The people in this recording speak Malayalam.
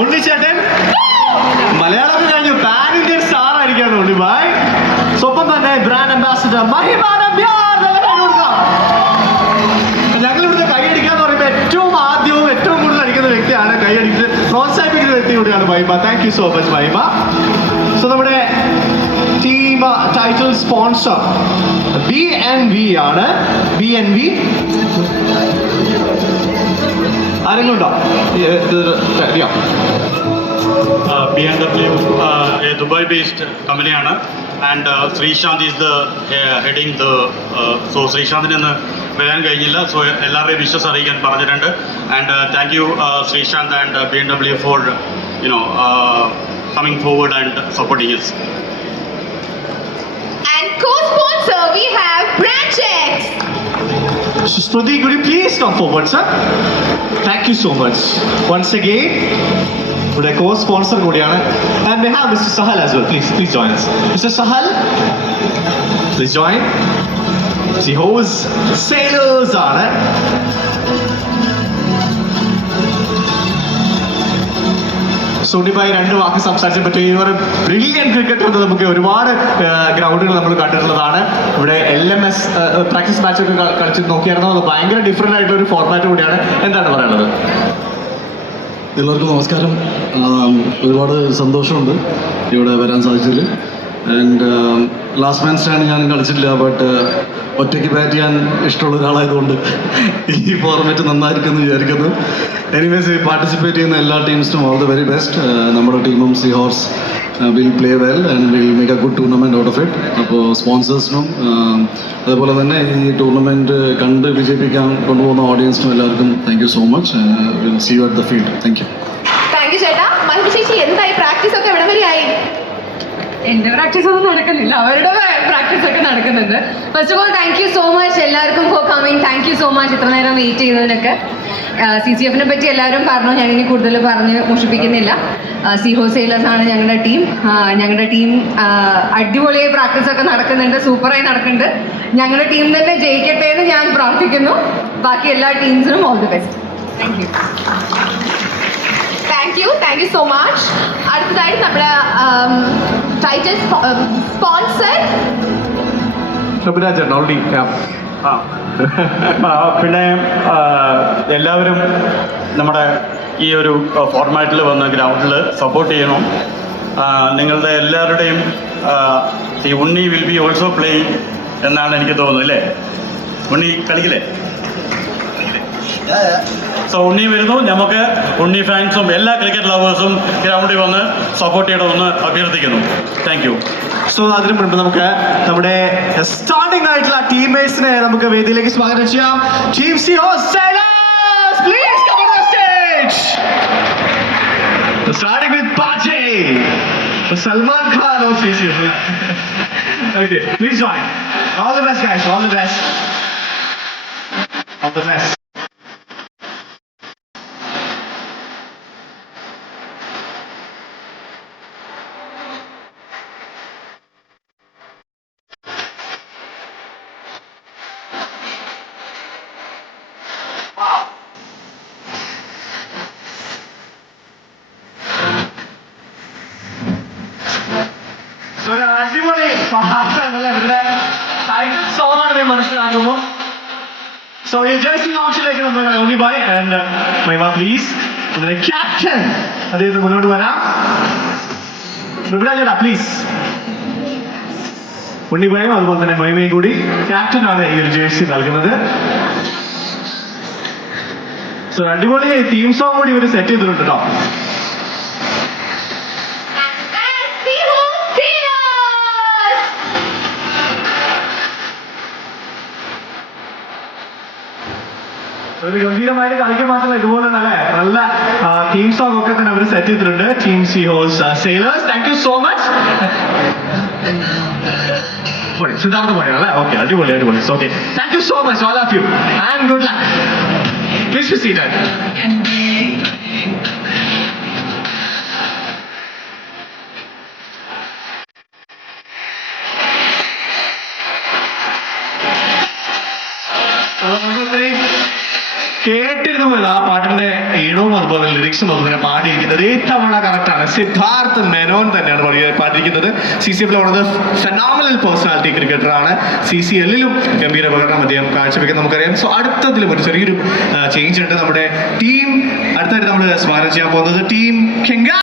ഉണ്ണിച്ചേട്ടൻ മലയാളത്തിൽ കഴിഞ്ഞു. പാൻ ഇന്ത്യൻ സ്റ്റാർ ആയിരിക്കാണ് ഉണ്ണി ബായ് സ്വപ്പം തന്നെ ബ്രാൻഡ് അംബാസിഡർ മഹിമാന ഞങ്ങൾ ഇവിടുത്തെ കൈയടിക്കാന്ന് പറയുമ്പോൾ ഏറ്റവും ആദ്യവും ഏറ്റവും കൂടുതൽ അടിക്കുന്ന വ്യക്തിയാണ് കൈയടിക്കുന്നത് പ്രോത്സാഹിപ്പിക്കുന്ന വ്യക്തി കൂടിയാണ് Mahima. Thank you so much Mahima. So നമ്മുടെ team title sponsor B N V ആണ്. ബി എൻ വി ആരെങ്കിലും ഉണ്ടോ B M W Dubai based കമ്പനിയാണ് and Sreesanth is the heading the so ശ്രീശാന്തിന് ഇന്ന് വരാൻ കഴിഞ്ഞില്ല. സോ എല്ലാവരുടെയും വിശ്വസ് അറിയിക്കാൻ പറഞ്ഞിട്ടുണ്ട്. And thank you Sreesanth and B M W for you know coming forward and supporting is And co-sponsor, we have Branchex. Smriti, could you please come forward, sir? Thank you so much. Once again, ഇവിടെ കോ സ്പോൺസർ കൂടിയാണ് and we have mister Sahal as well please please join us mister Sahal please join C horse sailors ആണ് സുണിബായി രണ്ട് വാക്ക് സംസാരിച്ച പറ്റും ഇവർ ബ്രില്യൻ ക്രിക്കറ്റ് എന്ന് നമുക്ക് ഒരുപാട് ഗ്രൗണ്ടുകൾ നമ്മൾ കണ്ടിട്ടുള്ളതാണ്. ഇവിടെ എൽ എം എസ് പ്രാക്ടീസ് മാച്ചൊക്കെ കളിച്ച് നോക്കിയായിരുന്നു? അത് ഭയങ്കര ഡിഫറെന്റ് ആയിട്ടുള്ള ഒരു ഫോർമാറ്റ് കൂടിയാണ്. എന്താണ് പറയുന്നത്? എല്ലാവർക്കും നമസ്കാരം. ഒരുപാട് സന്തോഷമുണ്ട് ഇവിടെ വരാൻ സാധിച്ചതിൽ. ആൻഡ് ലാസ്റ്റ് മാൻ സ്റ്റാൻഡ് ഞാൻ കളിച്ചിട്ടില്ല ബട്ട് ഒറ്റയ്ക്ക് ബാറ്റ് ചെയ്യാൻ ഇഷ്ടമുള്ള ഒരാളായതുകൊണ്ട് ഈ ഫോർമാറ്റ് നന്നായിരിക്കും എന്ന് വിചാരിക്കുന്നു. എനിവേസ് ഈ പാർട്ടിസിപ്പേറ്റ് ചെയ്യുന്ന എല്ലാ ടീംസിനും ഓൾ ദ വെരി ബെസ്റ്റ് നമ്മുടെ ടീമും sea horse will play well and will make a good tournament out of it അപ്പോൾ സ്പോൺസേഴ്സിനും അതുപോലെ തന്നെ ഈ ടൂർണമെന്റ് കണ്ട് വിജയിപ്പിക്കാൻ കൊണ്ടുപോകുന്ന ഓഡിയൻസിനും എല്ലാവർക്കും thank you so much will see you at the field thank you thank you ചേട്ടാ. മഹിമ ചേച്ചി എന്തായി? പ്രാക്ടീസ് ഒക്കെ എവിടെ വരെ ആയി എന്റെ പ്രാക്ടീസ് ഒന്നും നടക്കുന്നില്ല. അവരുടെ പ്രാക്ടീസ് ഒക്കെ നടക്കുന്നുണ്ട്. First of all thank you so much എല്ലാവർക്കും for coming thank you so much ഇത്ര നേരം വെയിറ്റ് ചെയ്തതിനൊക്കെ. സി സി എഫിനെ പറ്റി എല്ലാവരും പറഞ്ഞു. ഞാൻ ഇനി കൂടുതൽ പറഞ്ഞ് മുഷിപ്പിക്കുന്നില്ല. സിഹോ സെയിലേഴ്സ് ആണ് ഞങ്ങളുടെ ടീം ഞങ്ങളുടെ ടീം അടിപൊളിയായി പ്രാക്ടീസ് ഒക്കെ നടക്കുന്നുണ്ട്. സൂപ്പറായി നടക്കുന്നുണ്ട്. ഞങ്ങളുടെ ടീം തന്നെ ജയിക്കട്ടെ എന്ന് ഞാൻ പ്രാർത്ഥിക്കുന്നു. ബാക്കി എല്ലാ ടീംസിനും all the best thank you thank you thank you so much അടുത്തതായിട്ട് നമ്മുടെ ടൈറ്റിൽ സ്പോൺസർ പ്രഭുരാജൻ ഓൾറെഡി ഓൾഡി ആ, പിന്നെ എല്ലാവരും നമ്മുടെ ഈ ഒരു ഫോർമാറ്റിൽ വന്ന് ഗ്രൗണ്ടിൽ സപ്പോർട്ട് ചെയ്യണം. നിങ്ങളുടെ എല്ലാവരുടെയും ഈ Unni will be also playing എന്നാണ് എനിക്ക് തോന്നുന്നത് അല്ലേ? ഉണ്ണി കളിക്കില്ലേ? സോ ഉണ്ണി വരുന്നു. നമുക്ക് ഉണ്ണി ഫാൻസും എല്ലാ ക്രിക്കറ്റ് ലവേഴ്സും ഗ്രൗണ്ടിൽ വന്ന് സപ്പോർട്ട് ചെയ്യണമെന്ന് അഭ്യർത്ഥിക്കുന്നു. താങ്ക് യു സോ അതിനു മുൻപ് നമുക്ക് നമ്മുടെ സ്റ്റാർട്ടിംഗ് ആയിട്ടുള്ള ടീംമേറ്റ്സിനെ നമുക്ക് വേദിയിലേക്ക് സ്വാഗതം ചെയ്യാം team C please come on stage starting with പാജേ Salman Khan of C Okay, please join. All the best, guys. All the best. All the best. പാട്ടാണല്ലേ ഇവരുടെ ടൈറ്റിൽ സോങ് ആണ് നീ മനസ്സിലാക്കുമ്പോൾ സോ ഈ ജേഴ്സി ലോഞ്ചിലേക്ക് നമ്മൾ Unni bhai and Mahima please captain അദ്ദേഹത്തിന് മുന്നോട്ട് വരാം. മൃഗരാജേടാ പ്ലീസ് ഉണ്ണിബായും അതുപോലെ തന്നെ മൈമയും കൂടി. ക്യാപ്റ്റനാണ് ഈ ഒരു ജേഴ്സി നൽകുന്നത്. സോ അടിപൊളി തീം സോങ് കൂടി ഇവർ സെറ്റ് ചെയ്തിട്ടുണ്ട് കേട്ടോ ഒരു ഗംഭീരമായിട്ട് കളിക്കാൻ മാത്രമല്ല ഇതുപോലെ നല്ല നല്ല ടീം സോങ് ഒക്കെ തന്നെ അവർ സെറ്റ് ചെയ്തിട്ടുണ്ട്. Team sea horse sailors thank you so much Siddhartha പണിയാണ് അല്ലേ? ഓക്കെ അടിപൊളി അടിപൊളി. Okay thank you so much all of you and good luck please be seated കേട്ടിരുന്നു പോലെ ആ പാട്ടിന്റെ ഈണവും അതുപോലെ ലിറിക്സും അതുപോലെ പാടിയിരിക്കുന്നത്. ഇത്തവണ കറക്റ്റാണ് സിദ്ധാർത്ഥ് മേനോൻ തന്നെയാണ് പാടി പാടിയിരിക്കുന്നത്. സി സി എഫിലെ ഉള്ളത് ഫെനോമിനൽ പേഴ്സണാലിറ്റി ക്രിക്കറ്ററാണ് സി സി എല്ലിലും ഗംഭീര പ്രകടനം അദ്ദേഹം കാഴ്ചവെക്കാൻ നമുക്കറിയാം. സോ അടുത്തതിലും ഒരു ചെറിയൊരു ചേഞ്ച് ഉണ്ട്. നമ്മുടെ ടീം അടുത്തായിട്ട് നമ്മൾ സ്മാരം ചെയ്യാൻ പോകുന്നത് ടീം